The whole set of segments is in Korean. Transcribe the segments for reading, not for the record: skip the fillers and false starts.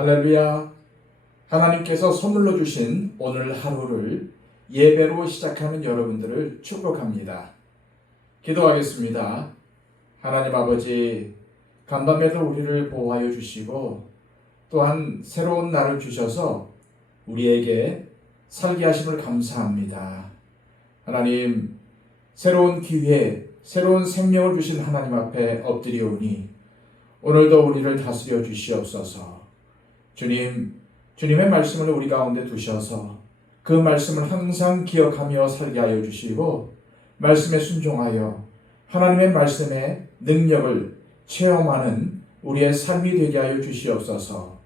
할렐루야. 하나님께서 선물로 주신 오늘 하루를 예배로 시작하는 여러분들을 축복합니다. 기도하겠습니다. 하나님 아버지, 간밤에도 우리를 보호하여 주시고 또한 새로운 날을 주셔서 우리에게 살게 하심을 감사합니다. 하나님, 새로운 기회, 새로운 생명을 주신 하나님 앞에 엎드리오니 오늘도 우리를 다스려 주시옵소서. 주님의 말씀을 우리 가운데 두셔서 그 말씀을 항상 기억하며 살게 하여 주시고 말씀에 순종하여 하나님의 말씀의 능력을 체험하는 우리의 삶이 되게 하여 주시옵소서.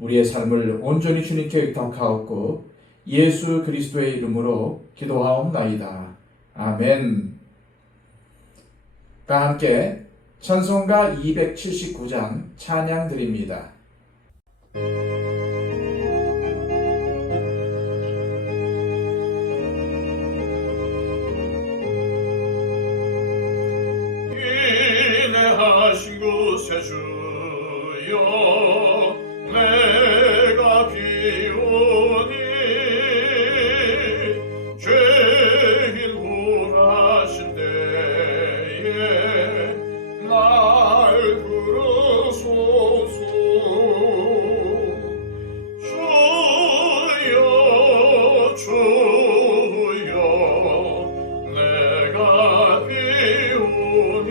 우리의 삶을 온전히 주님께 의탁하옵고 예수 그리스도의 이름으로 기도하옵나이다. 아멘. 다 함께 찬송가 279장 찬양 드립니다. 인내하신 곳에 주여 내가 비오니 죄인 홀하신 때에 날 부르소서. 주여 내가 비오니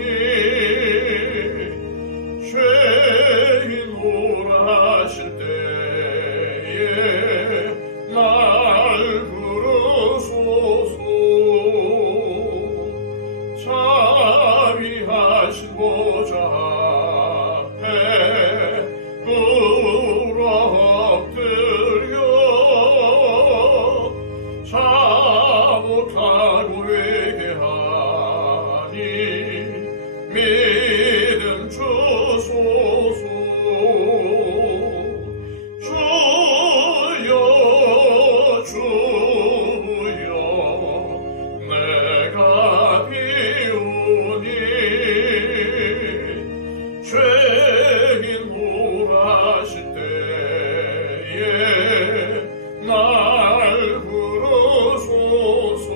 죄인 홀하실 때에 날 부르소서. 자비하신 보좌 앞에 꿇어 엎드려 자복하고 회개하니 믿음 주소서. 주여 내가 비오니 죄인 홀하실 때에 날 부르소서.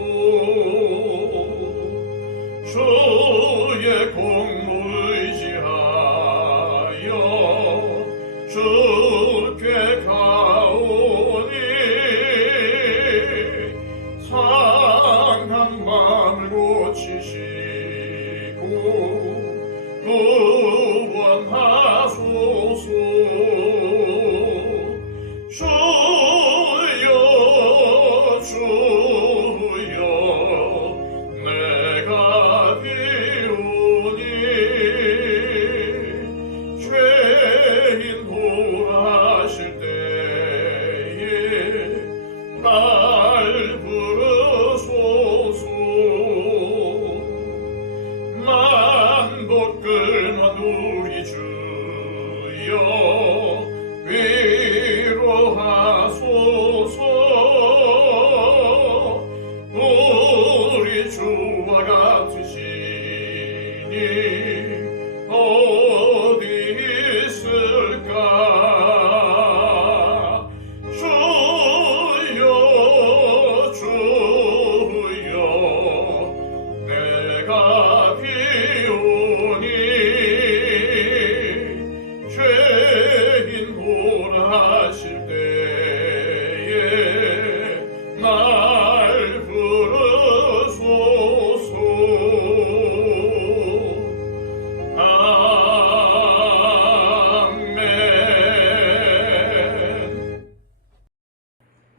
주의 공로 의지하여 주께 가오니 상한 마음을 고치시고 구원하소서. 주여 내가 비오니 죄인 홀하실 때에 날 부르소서. 만복 끌만 우리 주여 위로하소서. 우리 주와 같으시니 어디 있을까. 주여 내가 비오니 죄인 홀하실 때에 날 부르소서. 아멘.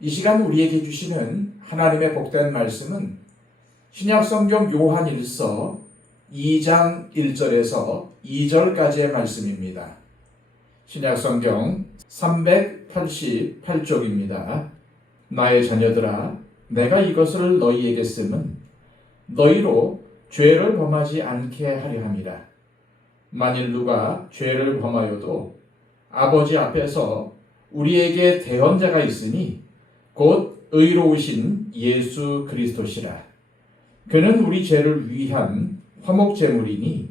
이 시간 우리에게 주시는 하나님의 복된 말씀은 신약성경 요한일서 2장 1절에서 2절까지의 말씀입니다. 신약성경 388쪽입니다. 나의 자녀들아, 내가 이것을 너희에게 쓰면 너희로 죄를 범하지 않게 하려 함이라. 만일 누가 죄를 범하여도 아버지 앞에서 우리에게 대언자가 있으니 곧 의로우신 예수 그리스도시라. 그는 우리 죄를 위한 화목제물이니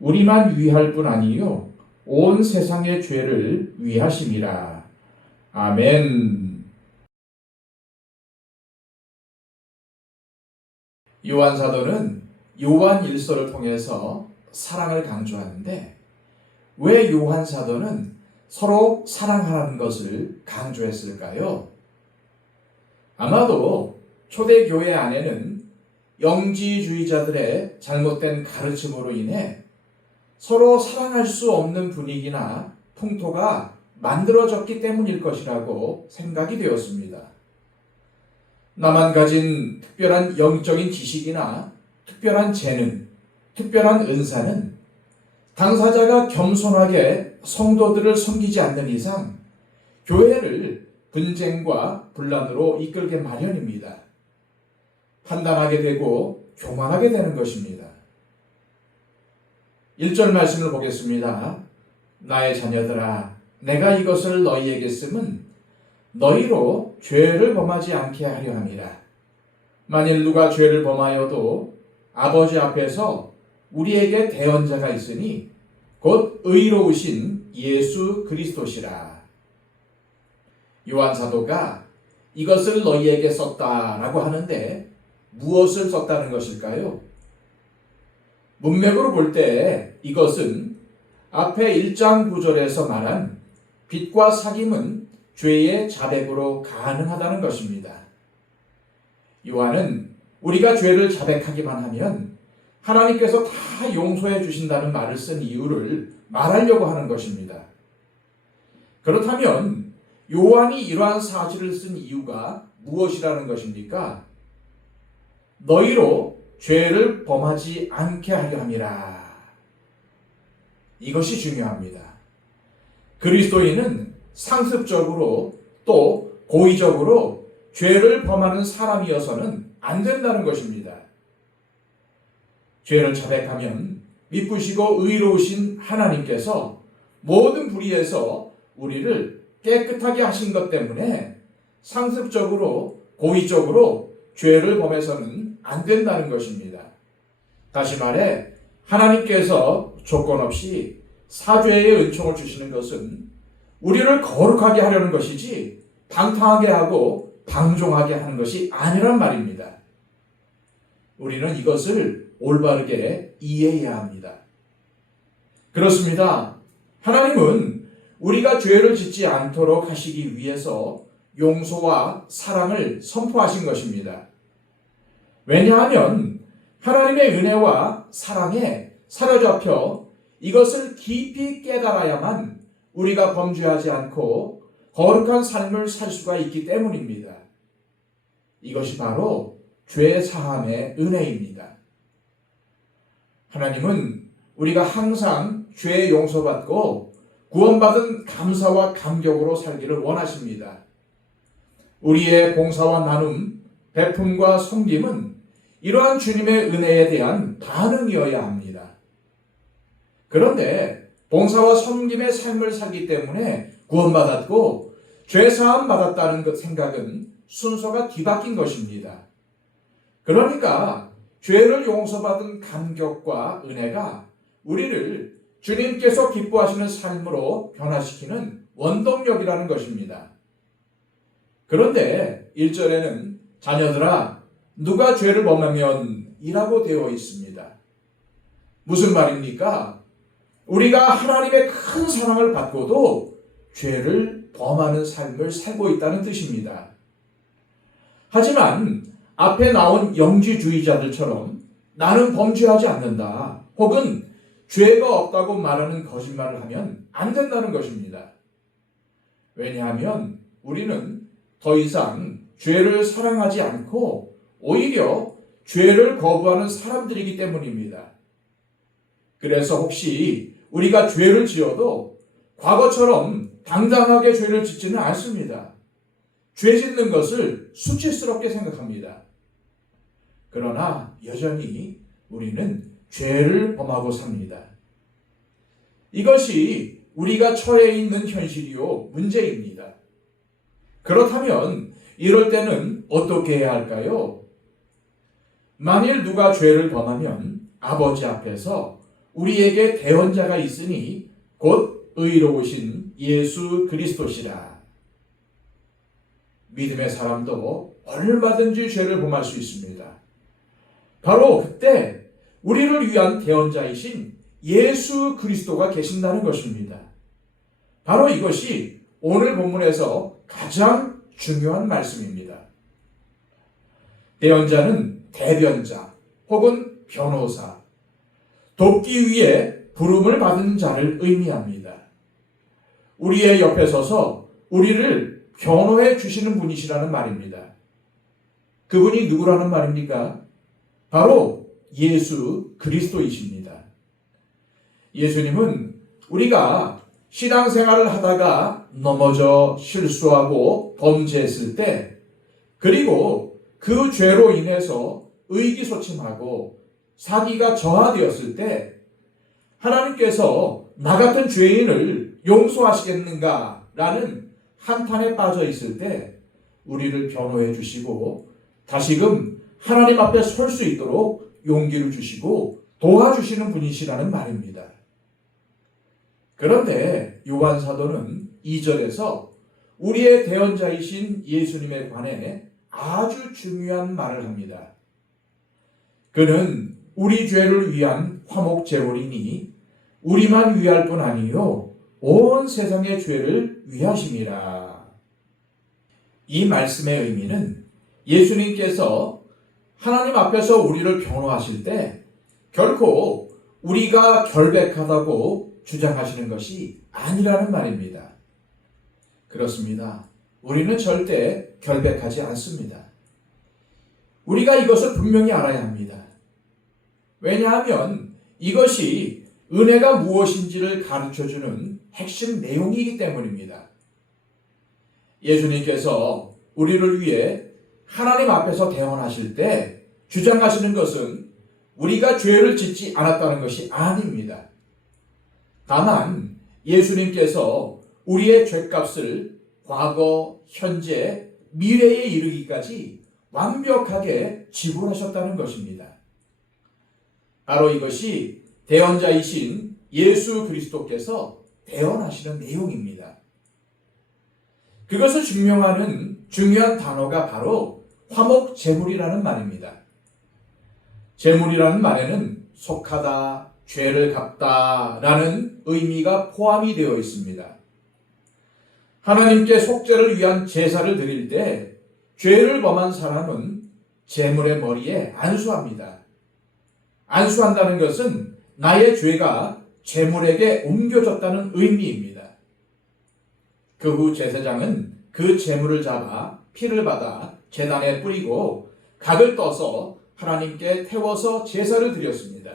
우리만 위할 뿐 아니요 온 세상의 죄를 위하심이라. 아멘. 요한 사도는 요한 일서를 통해서 사랑을 강조하는데, 왜 요한 사도는 서로 사랑하라는 것을 강조했을까요? 아마도 초대교회 안에는 영지주의자들의 잘못된 가르침으로 인해 서로 사랑할 수 없는 분위기나 풍토가 만들어졌기 때문일 것이라고 생각이 되었습니다. 나만 가진 특별한 영적인 지식이나 특별한 재능, 특별한 은사는 당사자가 겸손하게 성도들을 섬기지 않는 이상 교회를 분쟁과 분란으로 이끌게 마련입니다. 판단하게 되고 교만하게 되는 것입니다. 1절 말씀을 보겠습니다. 나의 자녀들아, 내가 이것을 너희에게 쓰면 너희로 죄를 범하지 않게 하려 함이라. 만일 누가 죄를 범하여도 아버지 앞에서 우리에게 대언자가 있으니 곧 의로우신 예수 그리스도시라. 요한 사도가 이것을 너희에게 썼다라고 하는데 무엇을 썼다는 것일까요? 문맥으로 볼 때 이것은 앞에 1장 9절에서 말한 빚과 사귐은 죄의 자백으로 가능하다는 것입니다. 요한은 우리가 죄를 자백하기만 하면 하나님께서 다 용서해 주신다는 말을 쓴 이유를 말하려고 하는 것입니다. 그렇다면 요한이 이러한 사실을 쓴 이유가 무엇이라는 것입니까? 너희로 죄를 범하지 않게 하려 함이라. 이것이 중요합니다. 그리스도인은 상습적으로 또 고의적으로 죄를 범하는 사람이어서는 안 된다는 것입니다. 죄를 자백하면 미쁘시고 의로우신 하나님께서 모든 불의에서 우리를 깨끗하게 하신 것 때문에 상습적으로 고의적으로 죄를 범해서는 안 된다는 것입니다. 다시 말해 하나님께서 조건 없이 사죄의 은총을 주시는 것은 우리를 거룩하게 하려는 것이지 방탕하게 하고 방종하게 하는 것이 아니란 말입니다. 우리는 이것을 올바르게 이해해야 합니다. 그렇습니다. 하나님은 우리가 죄를 짓지 않도록 하시기 위해서 용서와 사랑을 선포하신 것입니다. 왜냐하면 하나님의 은혜와 사랑에 사로잡혀 이것을 깊이 깨달아야만 우리가 범죄하지 않고 거룩한 삶을 살 수가 있기 때문입니다. 이것이 바로 죄 사함의 은혜입니다. 하나님은 우리가 항상 죄 용서받고 구원받은 감사와 감격으로 살기를 원하십니다. 우리의 봉사와 나눔, 베품과 섬김은 이러한 주님의 은혜에 대한 반응이어야 합니다. 그런데 봉사와 섬김의 삶을 살기 때문에 구원받았고 죄사함 받았다는 생각은 순서가 뒤바뀐 것입니다. 그러니까 죄를 용서받은 감격과 은혜가 우리를 주님께서 기뻐하시는 삶으로 변화시키는 원동력이라는 것입니다. 그런데 1절에는 자녀들아 누가 죄를 범하면 이라고 되어 있습니다. 무슨 말입니까? 우리가 하나님의 큰 사랑을 받고도 죄를 범하는 삶을 살고 있다는 뜻입니다. 하지만 앞에 나온 영지주의자들처럼 나는 범죄하지 않는다 혹은 죄가 없다고 말하는 거짓말을 하면 안 된다는 것입니다. 왜냐하면 우리는 더 이상 죄를 사랑하지 않고 오히려 죄를 거부하는 사람들이기 때문입니다. 그래서 혹시 우리가 죄를 지어도 과거처럼 당당하게 죄를 짓지는 않습니다. 죄 짓는 것을 수치스럽게 생각합니다. 그러나 여전히 우리는 죄를 범하고 삽니다. 이것이 우리가 처해 있는 현실이요 문제입니다. 그렇다면 이럴 때는 어떻게 해야 할까요? 만일 누가 죄를 범하면 아버지 앞에서 우리에게 대언자가 있으니 곧 의로우신 예수 그리스도시라. 믿음의 사람도 얼마든지 죄를 범할 수 있습니다. 바로 그때 우리를 위한 대언자이신 예수 그리스도가 계신다는 것입니다. 바로 이것이 오늘 본문에서 가장 중요한 말씀입니다. 대언자는 대변자 혹은 변호사, 돕기 위해 부름을 받은 자를 의미합니다. 우리의 옆에 서서 우리를 변호해 주시는 분이시라는 말입니다. 그분이 누구라는 말입니까? 바로 예수 그리스도이십니다. 예수님은 우리가 신앙생활을 하다가 넘어져 실수하고 범죄했을 때, 그리고 그 죄로 인해서 의기소침하고 사기가 저하되었을 때 하나님께서 나 같은 죄인을 용서하시겠는가라는 한탄에 빠져 있을 때 우리를 변호해 주시고 다시금 하나님 앞에 설 수 있도록 용기를 주시고 도와주시는 분이시라는 말입니다. 그런데 요한 사도는 2절에서 우리의 대언자이신 예수님에 관해 아주 중요한 말을 합니다. 그는 우리 죄를 위한 화목 제물이니 우리만 위할 뿐 아니요 온 세상의 죄를 위하심이라. 이 말씀의 의미는 예수님께서 하나님 앞에서 우리를 변호하실 때 결코 우리가 결백하다고 주장하시는 것이 아니라는 말입니다. 그렇습니다. 우리는 절대 결백하지 않습니다. 우리가 이것을 분명히 알아야 합니다. 왜냐하면 이것이 은혜가 무엇인지를 가르쳐주는 핵심 내용이기 때문입니다. 예수님께서 우리를 위해 하나님 앞에서 대언하실 때 주장하시는 것은 우리가 죄를 짓지 않았다는 것이 아닙니다. 다만 예수님께서 우리의 죄값을 과거, 현재, 미래에 이르기까지 완벽하게 지불하셨다는 것입니다. 바로 이것이 대언자이신 예수 그리스도께서 대언하시는 내용입니다. 그것을 증명하는 중요한 단어가 바로 화목 제물이라는 말입니다. 제물이라는 말에는 속하다, 죄를 갚다라는 의미가 포함이 되어 있습니다. 하나님께 속죄를 위한 제사를 드릴 때 죄를 범한 사람은 제물의 머리에 안수합니다. 안수한다는 것은 나의 죄가 제물에게 옮겨졌다는 의미입니다. 그 후 제사장은 그 제물을 잡아 피를 받아 제단에 뿌리고 각을 떠서 하나님께 태워서 제사를 드렸습니다.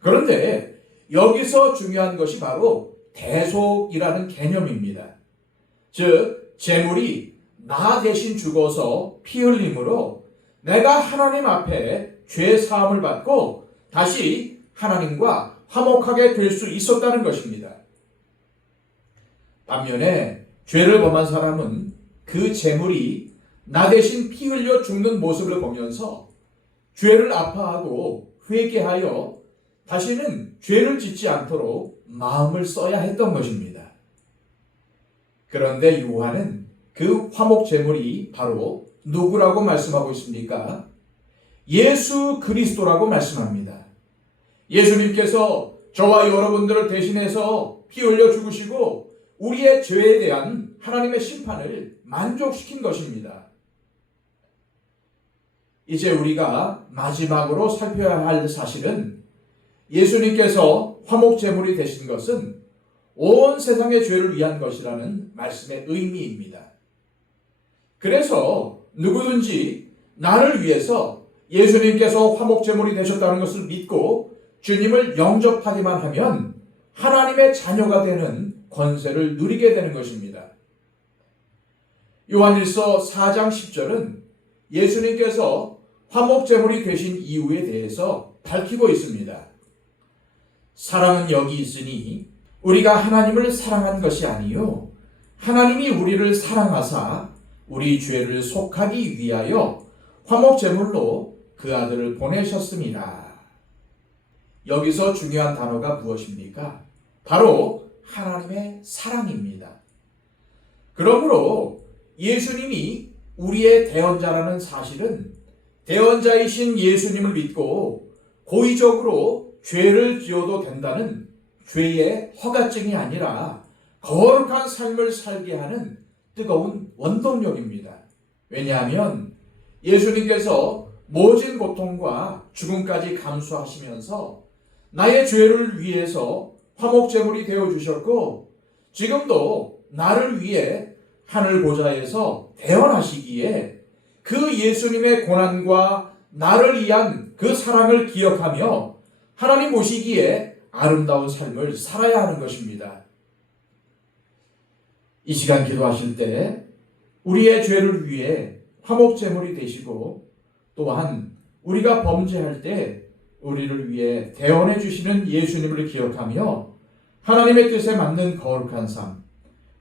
그런데 여기서 중요한 것이 바로 대속이라는 개념입니다. 즉 제물이 나 대신 죽어서 피 흘림으로 내가 하나님 앞에 죄 사함을 받고 다시 하나님과 화목하게 될 수 있었다는 것입니다. 반면에 죄를 범한 사람은 그 제물이 나 대신 피 흘려 죽는 모습을 보면서 죄를 아파하고 회개하여 다시는 죄를 짓지 않도록 마음을 써야 했던 것입니다. 그런데 요한은 그 화목 제물이 바로 누구라고 말씀하고 있습니까? 예수 그리스도라고 말씀합니다. 예수님께서 저와 여러분들을 대신해서 피 흘려 죽으시고 우리의 죄에 대한 하나님의 심판을 만족시킨 것입니다. 이제 우리가 마지막으로 살펴야 할 사실은 예수님께서 화목 제물이 되신 것은 온 세상의 죄를 위한 것이라는 말씀의 의미입니다. 그래서 누구든지 나를 위해서 예수님께서 화목 제물이 되셨다는 것을 믿고 주님을 영접하기만 하면 하나님의 자녀가 되는 권세를 누리게 되는 것입니다. 요한일서 4장 10절은 예수님께서 화목 제물이 되신 이유에 대해서 밝히고 있습니다. 사랑은 여기 있으니 우리가 하나님을 사랑한 것이 아니요 하나님이 우리를 사랑하사 우리 죄를 속하기 위하여 화목 제물로 그 아들을 보내셨습니다. 여기서 중요한 단어가 무엇입니까? 바로 하나님의 사랑입니다. 그러므로 예수님이 우리의 대언자라는 사실은 대언자이신 예수님을 믿고 고의적으로 죄를 지어도 된다는 죄의 허가증이 아니라 거룩한 삶을 살게 하는 뜨거운 원동력입니다. 왜냐하면 예수님께서 모진 고통과 죽음까지 감수하시면서 나의 죄를 위해서 화목제물이 되어주셨고 지금도 나를 위해 하늘 보좌에서 대언하시기에 그 예수님의 고난과 나를 위한 그 사랑을 기억하며 하나님 보시기에 아름다운 삶을 살아야 하는 것입니다. 이 시간 기도하실 때 우리의 죄를 위해 화목제물이 되시고 또한 우리가 범죄할 때 우리를 위해 대언해 주시는 예수님을 기억하며 하나님의 뜻에 맞는 거룩한 삶,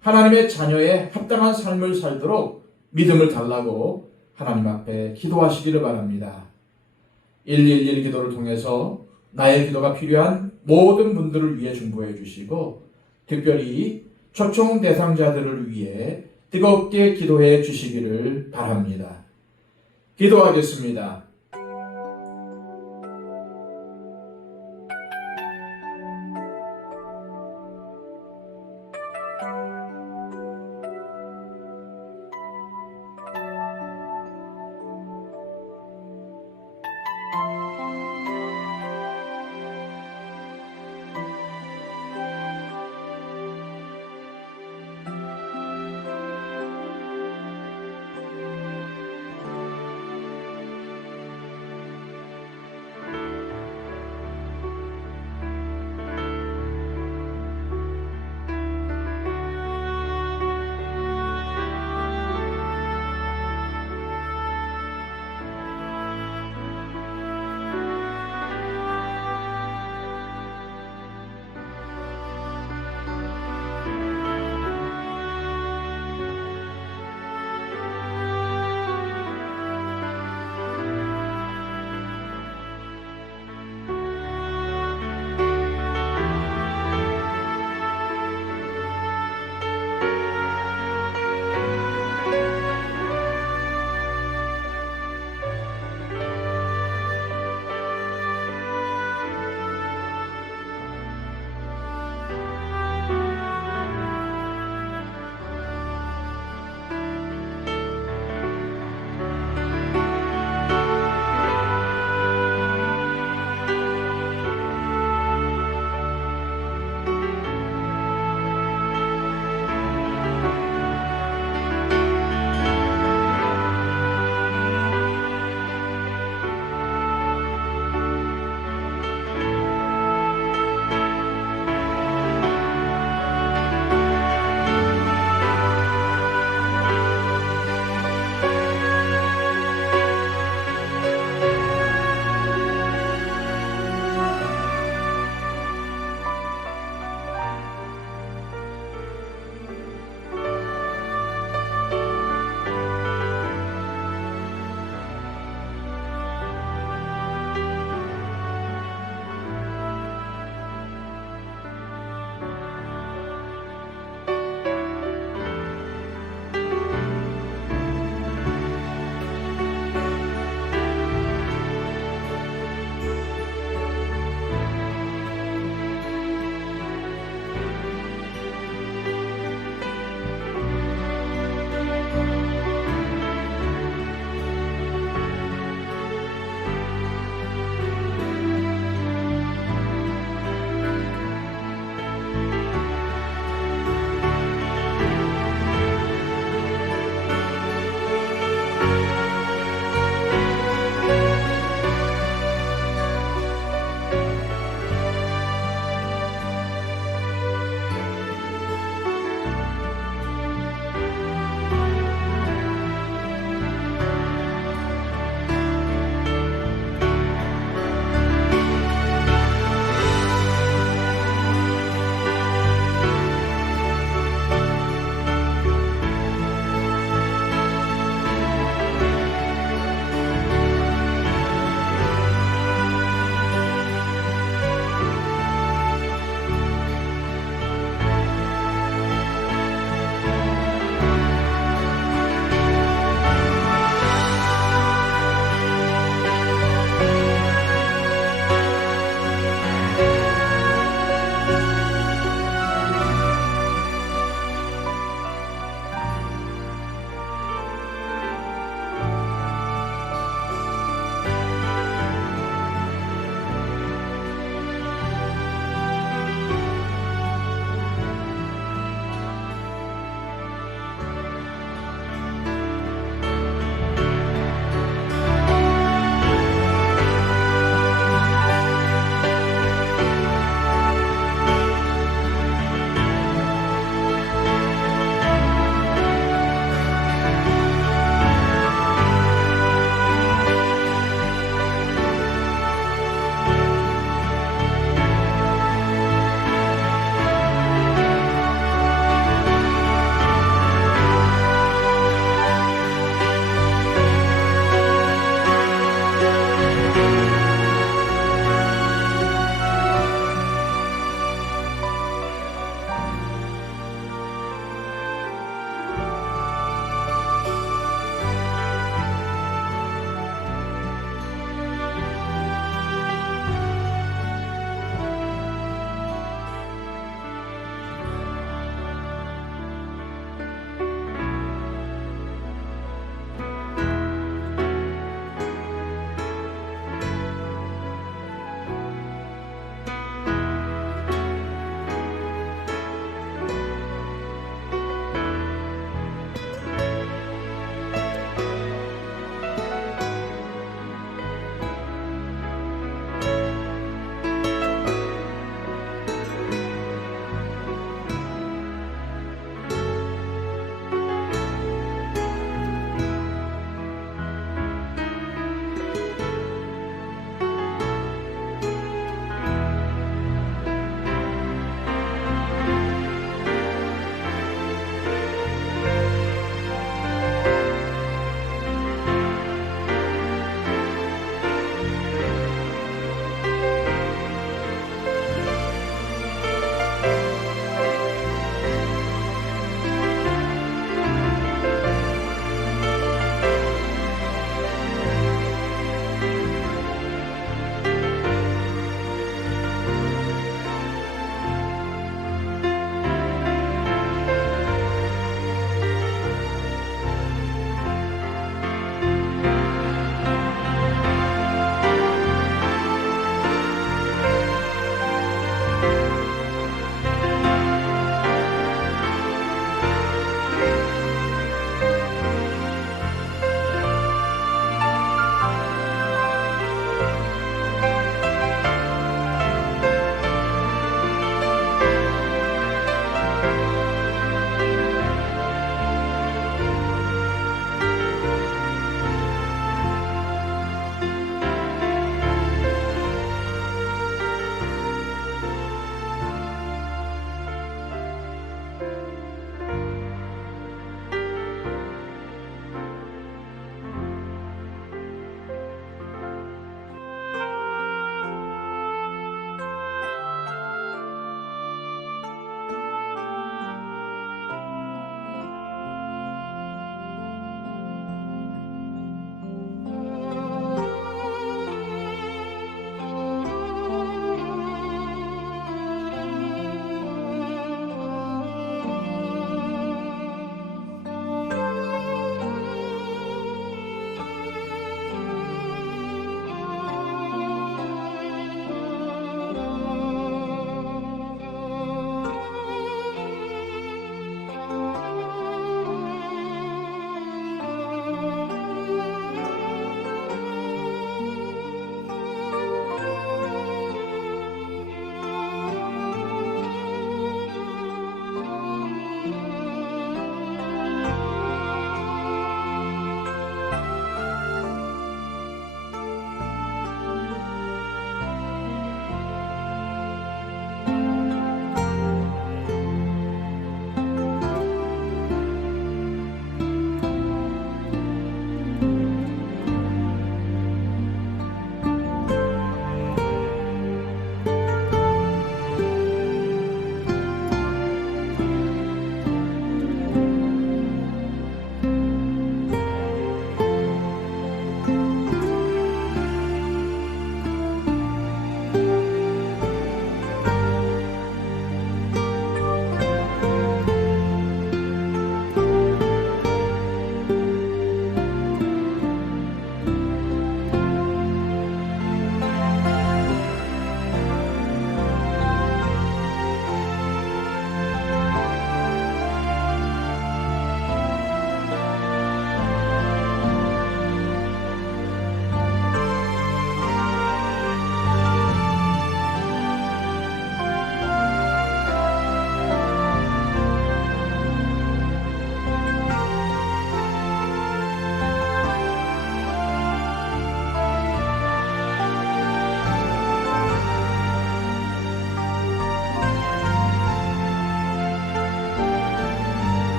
하나님의 자녀의 합당한 삶을 살도록 믿음을 달라고 하나님 앞에 기도하시기를 바랍니다. 111 기도를 통해서 나의 기도가 필요한 모든 분들을 위해 중보해 주시고 특별히 초청 대상자들을 위해 뜨겁게 기도해 주시기를 바랍니다. 기도하겠습니다.